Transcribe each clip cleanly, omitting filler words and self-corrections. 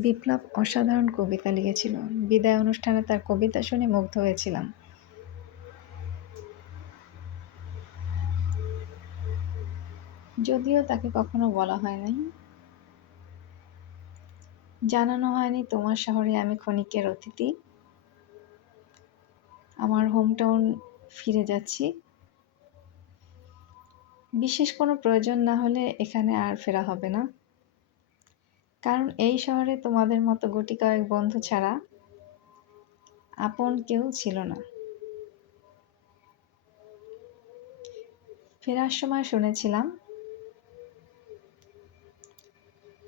বিপ্লব অসাধারণ কবিতা লিখেছিল। বিদায় অনুষ্ঠানে তার কবিতা শুনে মুগ্ধ হয়েছিলাম। যদিও তাকে কখনো বলা হয় নাই, জানানো হয়নি তোমার শহরে আমি ক্ষণিকের অতিথি, আমার হোমটাউন ফিরে যাচ্ছি। বিশেষ কোনো প্রয়োজন না হলে এখানে আর ফেরা হবে না, কারণ এই শহরে তোমাদের মতো গুটি কয়েক বন্ধু ছাড়া আপন কেউ ছিল না। ফেরার সময় শুনেছিলাম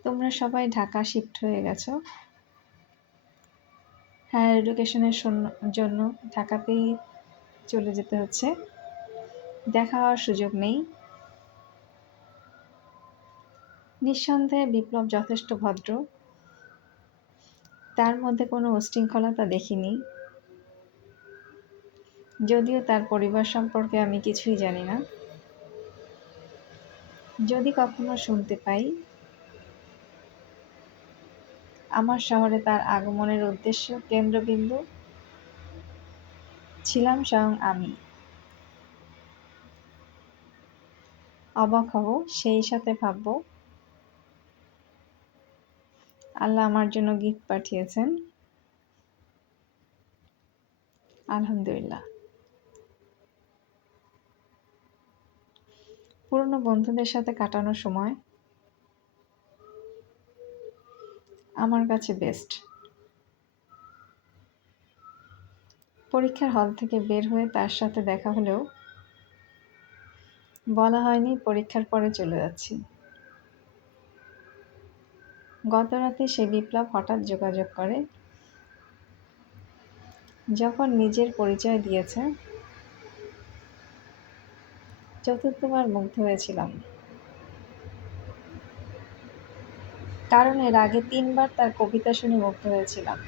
তোমরা সবাই ঢাকা শিফট হয়ে গেছো, হায়ার এডুকেশনের জন্য ঢাকাতেই চলে যেতে হচ্ছে, দেখা হওয়ার সুযোগ নেই। নিঃসন্দেহে বিপ্লব যথেষ্ট ভদ্র, তার মধ্যে কোনো উচ্ছৃঙ্খলতা দেখিনি। যদিও তার পরিবার সম্পর্কে আমি কিছুই জানি না। যদি কখনো শুনতে পাই আমার শহরে তার আগমনের উদ্দেশ্য কেন্দ্রবিন্দু ছিলাম স্বয়ং আমি, অবাক হব, সেই সাথে ভাবব আল্লাহ আমার জন্য গিফট পাঠিয়েছেন। আলহামদুলিল্লাহ। পুরনো বন্ধুদের সাথে কাটানো সময় আমার কাছে বেস্ট। পরীক্ষার হল থেকে বের হয়ে তার সাথে দেখা হলেও বলা হয়নি পরীক্ষার পরে চলে যাচ্ছি। গত রাতে সে বিপ্লব হঠাৎ যোগাযোগ করে। যখন নিজের পরিচয় দিয়েছে চতুর্থবার মুগ্ধ হয়েছিলাম, কারণ এর আগে 3 বার তার কবিতা শুনে মুগ্ধ হয়েছিলাম।